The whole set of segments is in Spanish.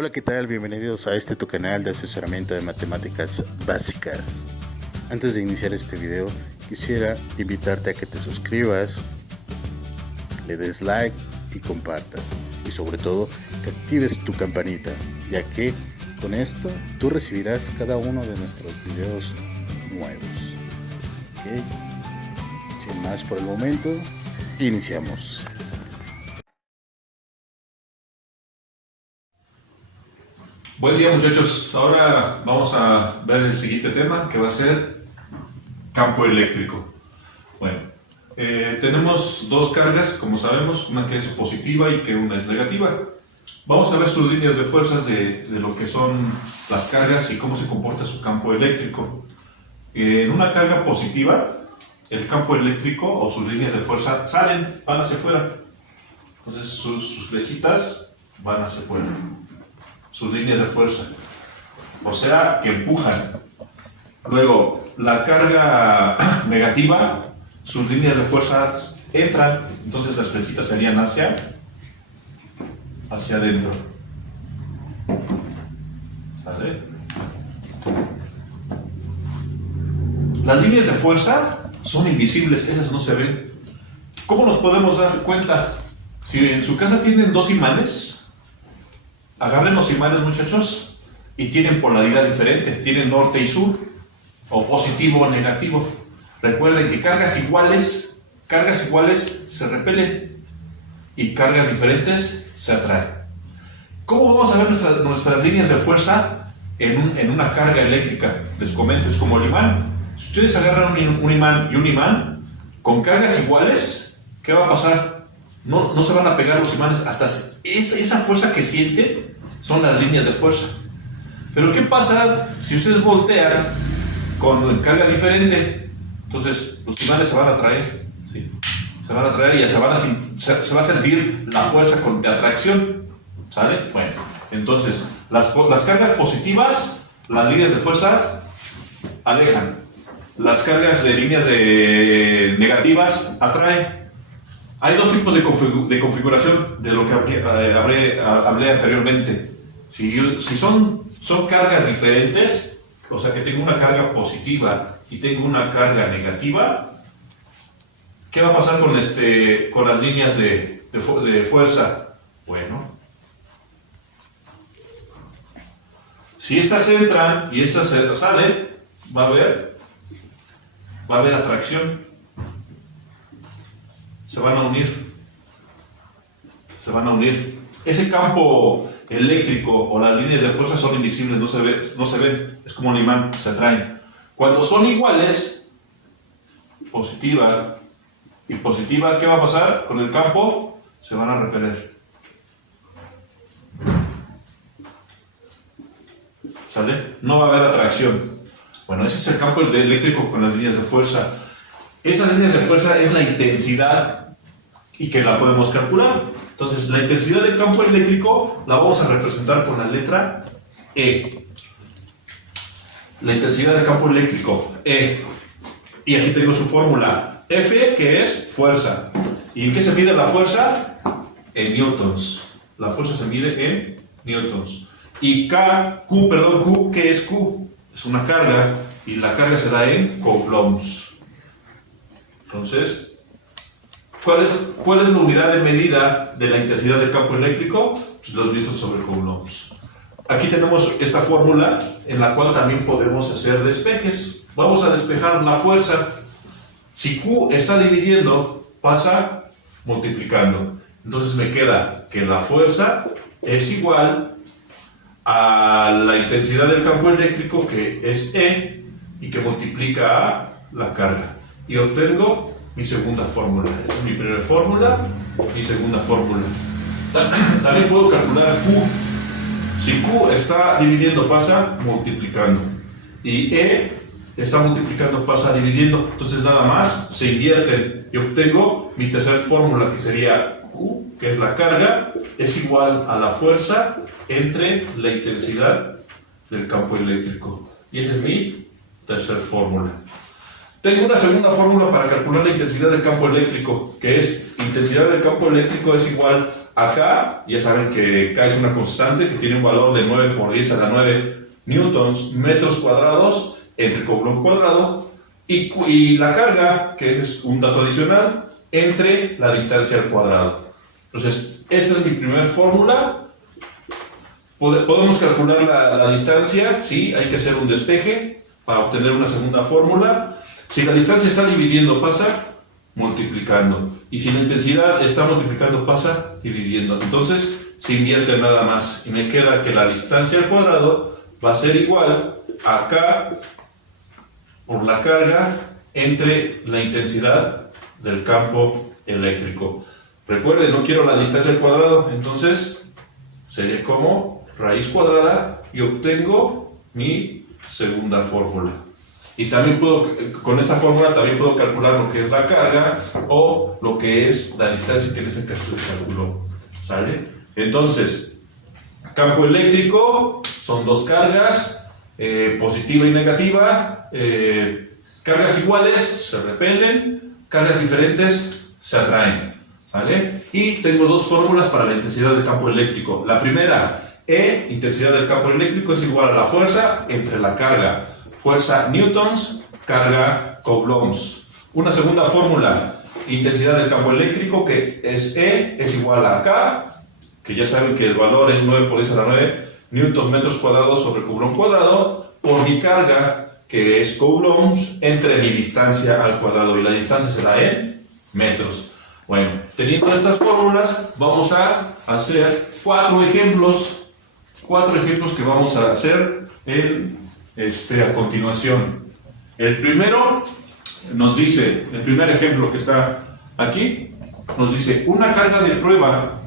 Hola, ¿qué tal? Bienvenidos a tu canal de asesoramiento de matemáticas básicas. Antes de iniciar este video, quisiera invitarte a que te suscribas, le des like y compartas. Y sobre todo, que actives tu campanita, ya que con esto tú recibirás cada uno de nuestros videos nuevos. ¿Ok? Sin más por el momento, iniciamos. Buen día, muchachos. Ahora vamos a ver el siguiente tema, que va a ser campo eléctrico. Bueno, tenemos dos cargas, como sabemos, una que es positiva y que una es negativa. Vamos a ver sus líneas de fuerzas de lo que son las cargas y cómo se comporta su campo eléctrico. En una carga positiva, el campo eléctrico o sus líneas de fuerza van hacia afuera. Entonces sus flechitas van hacia afuera. Sus líneas de fuerza, o sea, que empujan. Luego, la carga negativa, sus líneas de fuerza entran, entonces las flechitas serían hacia adentro. ¿Sale? Las líneas de fuerza son invisibles, esas no se ven. ¿Cómo nos podemos dar cuenta? Si en su casa tienen dos imanes, agarren los imanes, muchachos, y tienen polaridad diferente, tienen norte y sur, o positivo o negativo. Recuerden que cargas iguales se repelen y cargas diferentes se atraen. ¿Cómo vamos a ver nuestras líneas de fuerza en una carga eléctrica? Les comento, es como el imán. Si ustedes agarran un imán y un imán con cargas iguales, ¿qué va a pasar? No se van a pegar los imanes, hasta esa fuerza que sienten son las líneas de fuerza. Pero ¿qué pasa si ustedes voltean con carga diferente? Entonces los imanes se van a atraer, ¿sí? Se van a atraer y ya se va a sentir la fuerza de atracción, ¿sale? Bueno, entonces las cargas positivas, las líneas de fuerzas alejan. Las cargas de líneas negativas atraen. Hay dos tipos de configuración de lo que hablé anteriormente. Si son cargas diferentes, o sea que tengo una carga positiva y tengo una carga negativa, ¿qué va a pasar con las líneas de fuerza? Bueno, si estas entran y estas salen, va a haber atracción. Se van a unir. Ese campo eléctrico o las líneas de fuerza son invisibles, no se ven, es como un imán, se atraen. Cuando son iguales, positiva y positiva, ¿qué va a pasar con el campo? Se van a repeler. ¿Sale? No va a haber atracción. Bueno, ese es el campo eléctrico con las líneas de fuerza. Esas líneas de fuerza es la intensidad y que la podemos calcular. Entonces, la intensidad del campo eléctrico la vamos a representar con la letra E. La intensidad del campo eléctrico, E. Y aquí tengo su fórmula. F, que es fuerza. ¿Y en qué se mide la fuerza? En newtons. La fuerza se mide en newtons. Y Q, ¿qué es Q? Es una carga. Y la carga se da en coulombs. Entonces, ¿cuál es la unidad de medida de la intensidad del campo eléctrico? Pues los newtons sobre coulombs. Aquí tenemos esta fórmula en la cual también podemos hacer despejes. Vamos a despejar la fuerza. Si Q está dividiendo, pasa multiplicando. Entonces me queda que la fuerza es igual a la intensidad del campo eléctrico, que es E, y que multiplica a la carga. Y obtengo mi segunda fórmula. Esta es mi primera fórmula, mi segunda fórmula. También puedo calcular Q. Si Q está dividiendo, pasa multiplicando. Y E está multiplicando, pasa dividiendo. Entonces nada más se invierten y obtengo mi tercera fórmula, que sería Q, que es la carga, es igual a la fuerza entre la intensidad del campo eléctrico. Y esa es mi tercera fórmula. Tengo una segunda fórmula para calcular la intensidad del campo eléctrico, que es intensidad del campo eléctrico es igual Acá, ya saben que K es una constante que tiene un valor de 9 por 10 a la 9 newtons metros cuadrados entre Coulomb cuadrado, y la carga, que es un dato adicional, entre la distancia al cuadrado. Entonces, esa es mi primera fórmula. Podemos calcular la distancia, ¿sí? Hay que hacer un despeje para obtener una segunda fórmula. Si la distancia está dividiendo, pasa multiplicando. Y si la intensidad está multiplicando, pasa dividiendo. Entonces, se invierte nada más. Y me queda que la distancia al cuadrado va a ser igual a K por la carga entre la intensidad del campo eléctrico. Recuerden, no quiero la distancia al cuadrado, entonces sería como raíz cuadrada y obtengo mi segunda fórmula. Y también con esta fórmula también puedo calcular lo que es la carga o lo que es la distancia, que en este caso se calculó. ¿Sale? Entonces, campo eléctrico son dos cargas, positiva y negativa. Cargas iguales se repelen, cargas diferentes se atraen. ¿Vale? Y tengo dos fórmulas para la intensidad del campo eléctrico. La primera, E, intensidad del campo eléctrico, es igual a la fuerza entre la carga. Fuerza newtons, carga coulombs. Una segunda fórmula, intensidad del campo eléctrico, que es E, es igual a K, que ya saben que el valor es 9 por 10 a la 9 newtons metros cuadrados sobre Coulomb cuadrado, por mi carga, que es coulombs, entre mi distancia al cuadrado. Y la distancia será en metros. Bueno, teniendo estas fórmulas, vamos a hacer cuatro ejemplos que vamos a hacer a continuación. El primero nos dice, el primer ejemplo que está aquí, nos dice una carga de prueba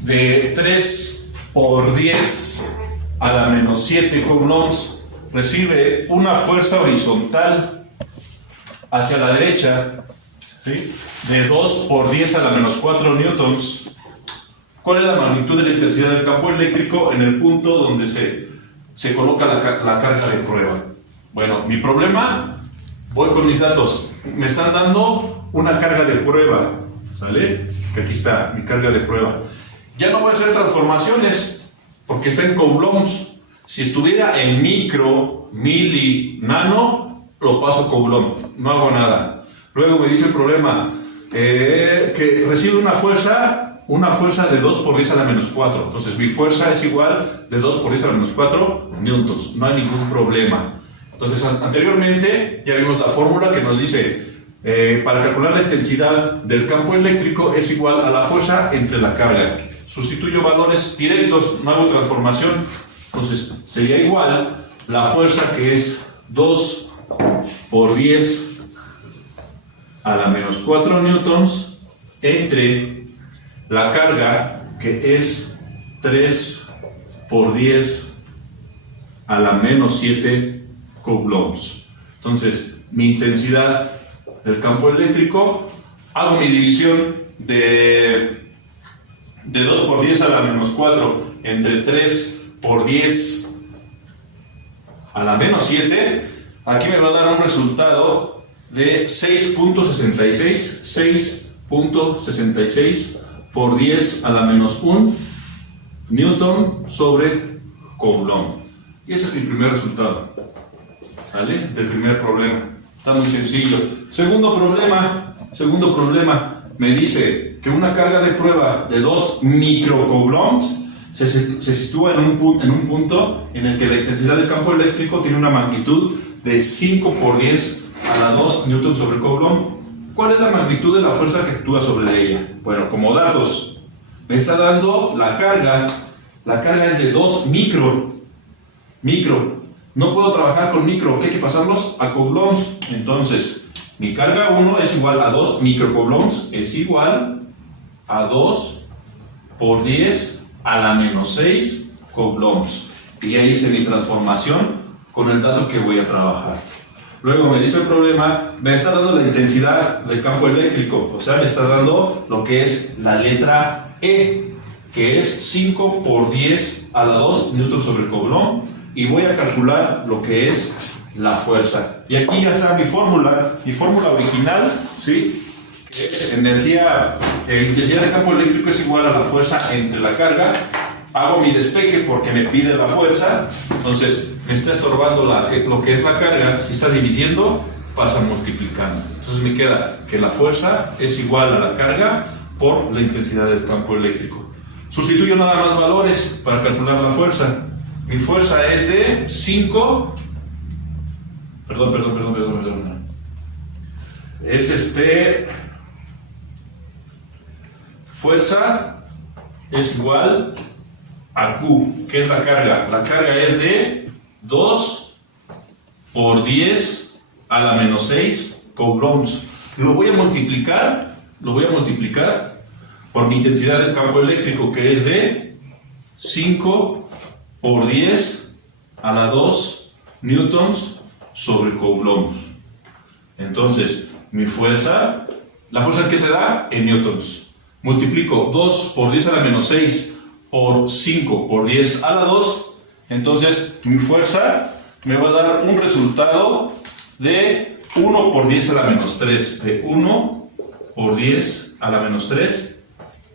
de 3 por 10 a la menos 7 coulombs recibe una fuerza horizontal hacia la derecha, ¿sí?, de 2 por 10 a la menos 4 newtons. ¿Cuál es la magnitud de la intensidad del campo eléctrico en el punto donde se coloca la carga de prueba? Bueno, mi problema, voy con mis datos. Me están dando una carga de prueba, ¿sale? Que aquí está, mi carga de prueba. Ya no voy a hacer transformaciones porque está en coulombs. Si estuviera en micro, mili, nano, lo paso a coulomb, no hago nada. Luego me dice el problema que recibe una fuerza de 2 por 10 a la menos 4. Entonces mi fuerza es igual de 2 por 10 a la menos 4 newtons. No hay ningún problema. Entonces anteriormente ya vimos la fórmula que nos dice para calcular la intensidad del campo eléctrico es igual a la fuerza entre la carga. Sustituyo valores directos, no hago transformación. Entonces sería igual la fuerza, que es 2 por 10 a la menos 4 newtons, entre la carga, que es 3 por 10 a la menos 7 coulombs. Entonces, mi intensidad del campo eléctrico, hago mi división de 2 por 10 a la menos 4 entre 3 por 10 a la menos 7. Aquí me va a dar un resultado de 6.66 por 10 a la menos 1 newton sobre coulomb. Y ese es mi primer resultado, ¿vale?, del primer problema. Está muy sencillo. Segundo problema, me dice que una carga de prueba de 2 microcoulombs se sitúa en un punto en el que la intensidad del campo eléctrico tiene una magnitud de 5 por 10 a la 2 newton sobre coulomb. ¿Cuál es la magnitud de la fuerza que actúa sobre ella? Bueno, como datos, me está dando la carga es de 2 micro. No puedo trabajar con micro, hay que pasarlos a coulombs. Entonces, mi carga 1 es igual a 2 microcoulombs, es igual a 2 por 10 a la menos 6 coulombs. Y ahí hice mi transformación con el dato que voy a trabajar. Luego me dice el problema, me está dando la intensidad del campo eléctrico, o sea, me está dando lo que es la letra E, que es 5 por 10 a la 2 newton sobre coulomb, y voy a calcular lo que es la fuerza. Y aquí ya está mi fórmula original, ¿sí?, que es intensidad de campo eléctrico es igual a la fuerza entre la carga. Hago mi despeje porque me pide la fuerza, entonces me está estorbando lo que es la carga. Si está dividiendo, pasa multiplicando. Entonces me queda que la fuerza es igual a la carga por la intensidad del campo eléctrico. Sustituyo nada más valores para calcular la fuerza. Mi fuerza es de 5. Perdón. Es fuerza es igual a Q, que es la carga. La carga es de 2 por 10 a la menos 6 coulombs. Lo voy a multiplicar por mi intensidad del campo eléctrico, que es de 5 por 10 a la 2 newtons sobre coulombs. Entonces, mi fuerza, la fuerza que se da en newtons. Multiplico 2 por 10 a la menos 6 por 5 por 10 a la 2. Entonces, mi fuerza me va a dar un resultado de 1 por 10 a la menos 3. De 1 por 10 a la menos 3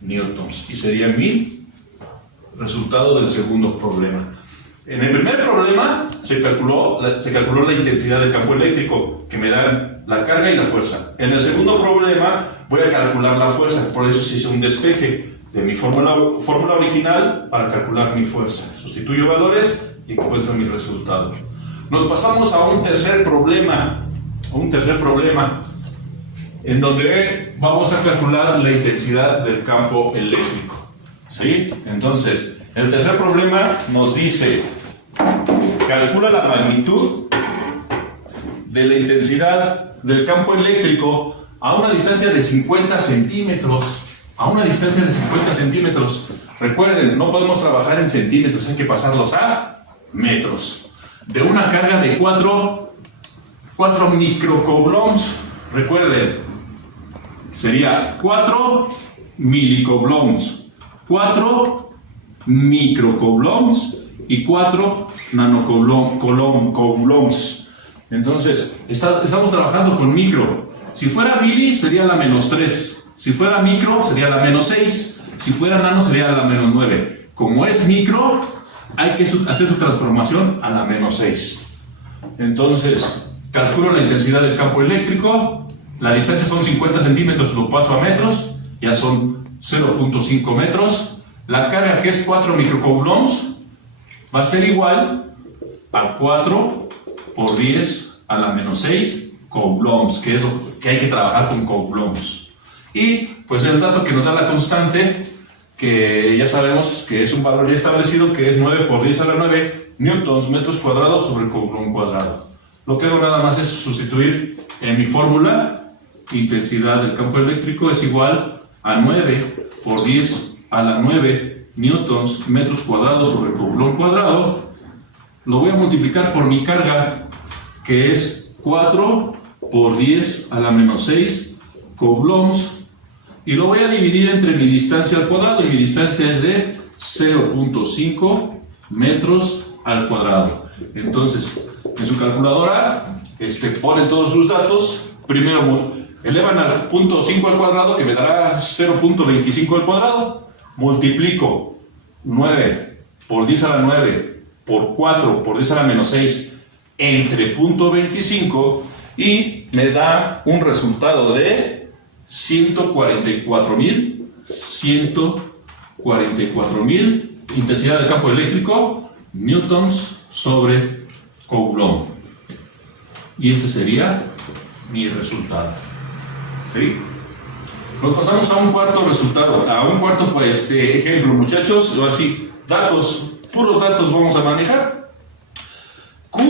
newtons. Y sería mi resultado del segundo problema. En el primer problema se calculó la intensidad del campo eléctrico, que me dan la carga y la fuerza. En el segundo problema voy a calcular la fuerza, por eso se hizo un despeje de mi fórmula original para calcular mi fuerza. Sustituyo valores y encuentro mi resultado. Nos pasamos a un tercer problema, en donde vamos a calcular la intensidad del campo eléctrico. ¿Sí? Entonces, el tercer problema nos dice: calcula la magnitud de la intensidad del campo eléctrico a una distancia de 50 centímetros. Recuerden, no podemos trabajar en centímetros, hay que pasarlos a metros. De una carga de 4 microcoulombs. Recuerden, sería 4 milicoulombs, 4 microcoulombs y 4 nanocoulombs. Entonces, estamos trabajando con micro. Si fuera mili, sería la menos 3. Si fuera micro, sería la menos 6. Si fuera nano, sería la menos 9. Como es micro, hay que hacer su transformación a la menos 6. Entonces, calculo la intensidad del campo eléctrico. La distancia son 50 centímetros, lo paso a metros. Ya son 0.5 metros. La carga, que es 4 microcoulombs, va a ser igual a 4 por 10 a la menos 6 coulombs, que es lo que hay que trabajar con coulombs. Y pues el dato que nos da la constante, que ya sabemos que es un valor ya establecido, que es 9 por 10 a la 9 newtons metros cuadrados sobre coulomb cuadrado. Lo que hago nada más es sustituir en mi fórmula. Intensidad del campo eléctrico es igual a 9 por 10 a la 9 newtons metros cuadrados sobre coulomb cuadrado. Lo voy a multiplicar por mi carga, que es 4 por 10 a la menos 6 coulombs, y lo voy a dividir entre mi distancia al cuadrado, y mi distancia es de 0.5 metros al cuadrado. Entonces, en su calculadora ponen todos sus datos. Primero elevan al 0.5 al cuadrado, que me dará 0.25 al cuadrado. Multiplico 9 por 10 a la 9 por 4 por 10 a la menos 6 entre 0.25, y me da un resultado de 144.000 intensidad del campo eléctrico newtons sobre coulomb. Y este sería mi resultado. ¿Sí? Nos pasamos a un cuarto resultado, a un cuarto ejemplo, muchachos. Ahora sí, puros datos vamos a manejar. Q,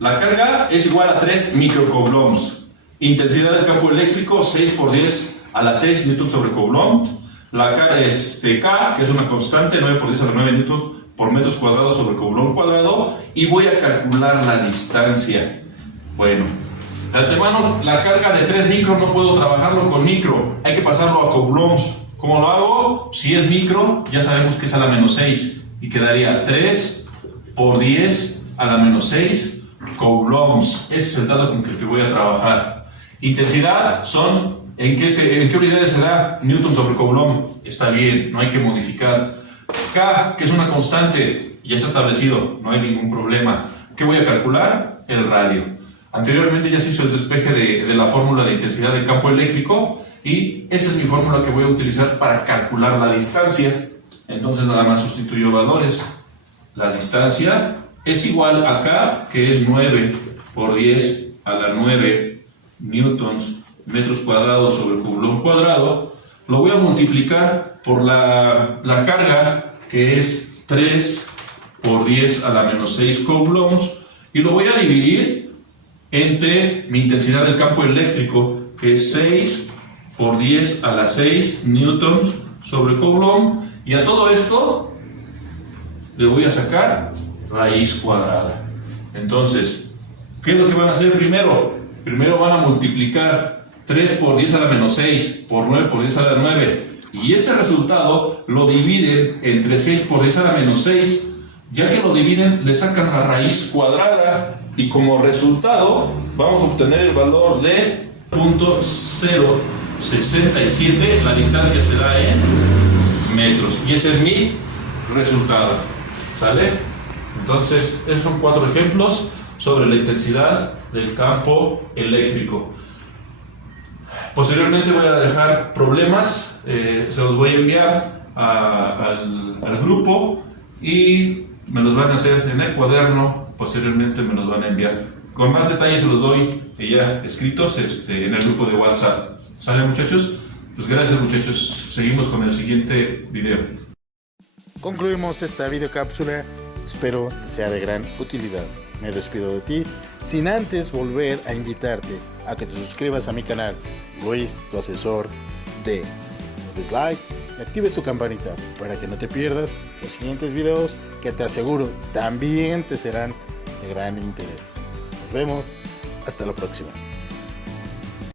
la carga, es igual a 3 microcoulombs. Intensidad del campo eléctrico, 6 por 10 a la 6 newtons sobre coulomb. La carga es K, que es una constante, 9 por 10 a la 9 newtons por metros cuadrados sobre coulomb cuadrado. Y voy a calcular la distancia. Bueno, de antemano, la carga de 3 micro no puedo trabajarlo con micro, hay que pasarlo a coulombs. ¿Cómo lo hago? Si es micro, ya sabemos que es a la menos 6, y quedaría 3 por 10 a la menos 6 coulombs. Ese es el dato con el que voy a trabajar. Intensidad son ¿En qué unidades se da? Newton sobre Coulomb. Está bien, no hay que modificar. K, que es una constante, ya está establecido, no hay ningún problema. ¿Qué voy a calcular? El radio. Anteriormente ya se hizo el despeje de la fórmula de intensidad del campo eléctrico y esa es mi fórmula que voy a utilizar para calcular la distancia. Entonces nada más sustituyo valores. La distancia es igual a K, que es 9 por 10 a la 9 newtons metros cuadrados sobre Coulomb cuadrado. Lo voy a multiplicar por la carga, que es 3 por 10 a la menos 6 coulombs, y lo voy a dividir entre mi intensidad del campo eléctrico, que es 6 por 10 a la 6 newtons sobre Coulomb, y a todo esto le voy a sacar raíz cuadrada. Entonces, ¿qué es lo que van a hacer primero? Primero van a multiplicar 3 por 10 a la menos 6 por 9 por 10 a la 9, y ese resultado lo dividen entre 6 por 10 a la menos 6. Ya que lo dividen, le sacan la raíz cuadrada y como resultado vamos a obtener el valor de 0.067. La distancia será en metros y ese es mi resultado. ¿Sale? Entonces, esos son 4 ejemplos sobre la intensidad del campo eléctrico. Posteriormente voy a dejar problemas, se los voy a enviar al grupo y me los van a hacer en el cuaderno. Posteriormente me los van a enviar. Con más detalles se los doy ya escritos en el grupo de WhatsApp. ¿Sale, muchachos? Pues gracias, muchachos. Seguimos con el siguiente video. Concluimos esta videocápsula. Espero te sea de gran utilidad. Me despido de ti sin antes volver a invitarte a que te suscribas a mi canal, Luis, tu asesor de. Des like y actives tu campanita para que no te pierdas los siguientes videos que te aseguro también te serán de gran interés. Nos vemos, hasta la próxima.